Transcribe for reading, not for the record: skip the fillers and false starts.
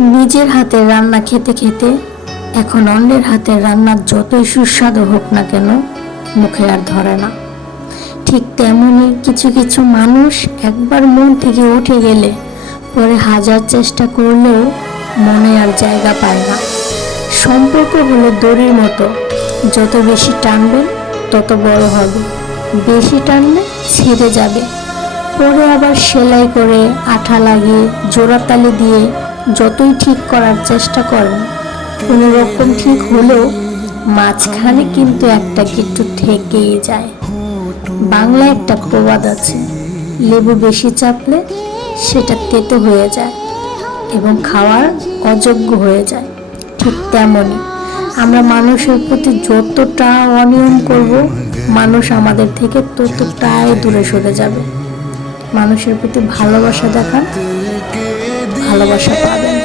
নিজের হাতের রান্না খেতে খেতে এখন অন্যের হাতের রান্নার যতই সুস্বাদু হোক না কেন মুখে আর ধরে না। ঠিক তেমনই কিছু কিছু মানুষ একবার মন থেকে উঠে গেলে পরে হাজার চেষ্টা করলেও মনে আর জায়গা পায় না। সম্পর্ক হলো দড়ির মতো, যত বেশি টানবেন তত বড় হবে, বেশি টানলে ছিঁড়ে যাবে। পরে আবার সেলাই করে আঠা লাগিয়ে জোড়াতালি দিয়ে যতই ঠিক করার চেষ্টা করেন, কোনো রকম ঠিক হলেও মাঝখানে কিন্তু একটা কিছু থেকেই যায়। বাংলায় একটা প্রবাদ আছে, লেবু বেশি চাপলে সেটা তেতো হয়ে যায় এবং খাওয়ার অযোগ্য হয়ে যায়। ঠিক তেমনই আমরা মানুষের প্রতি যতটা অনিয়ম করব, মানুষ আমাদের থেকে ততটাই দূরে সরে যাবে। মানুষের প্রতি ভালোবাসা দেখান, ভালোবাসা পাবেন।